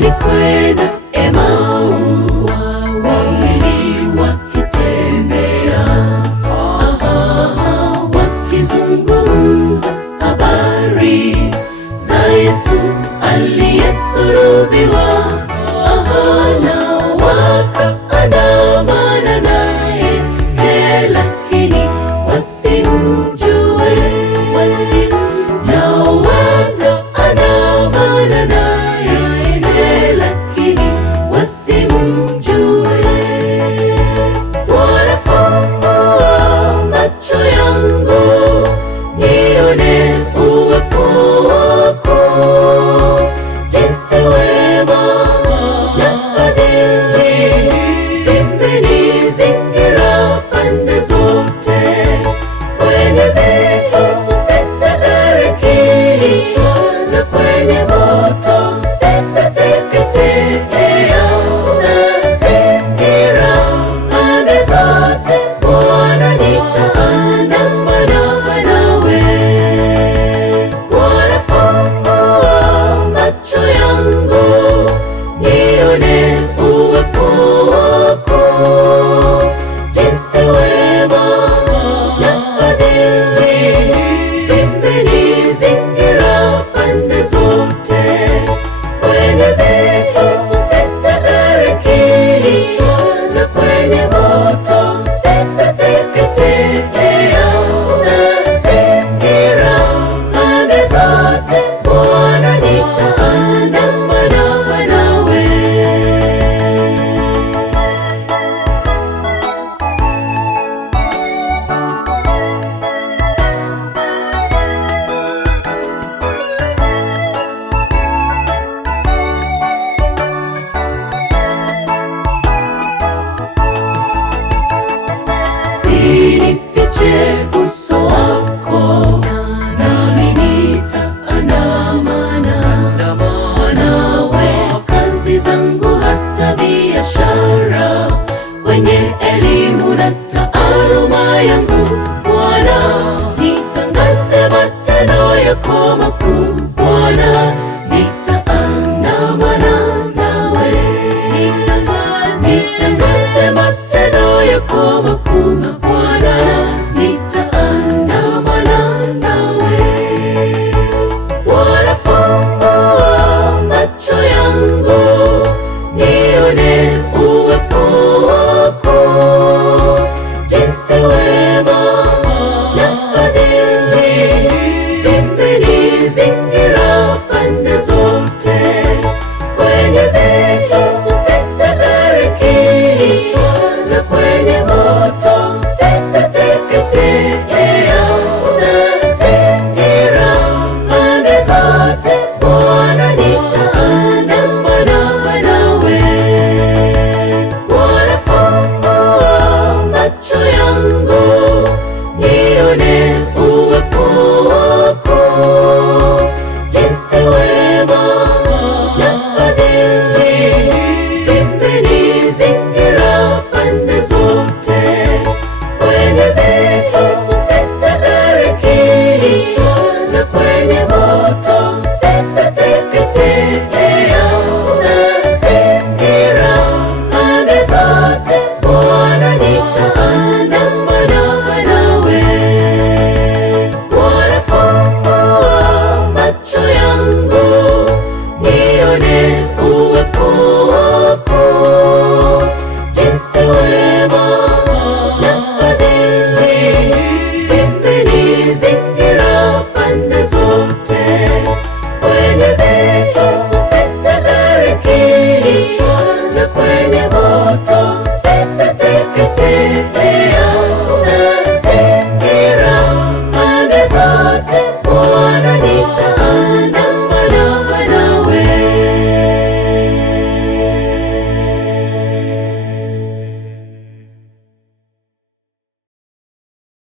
njiani kwenda Emau, wawili wakitembea, wakizungumza habari za Yesu aliyesulubiwa, na wakaandamana naye, lakini wasimjue, na wakaandamana naye, lakini wasimjue. Bwana, fungua macho yangu nione uwepo wako, jinsi wema na fadhili vimenizingira pande zote. Kwenye vita sitagarikishwa, na kwenye moto sitateketea. Unazingira pande zote, Bwana, nitaandamana nawe. Bwana, fungua macho yangu nione uwepo wako, jinsi wema na fadhili vimenizingira pande zote. Kwenye vita sitagarikishwa, na kwenye moto sitateketea. Unazingira pande zote, Bwana, nitaandamana nawe. Usinifiche uso wako, nami nitaandamana nawe. Kazi zangu hata biashara, kwenye elimu na taaluma yangu, Bwana, nitangaze matendo yako makuu. Bwana,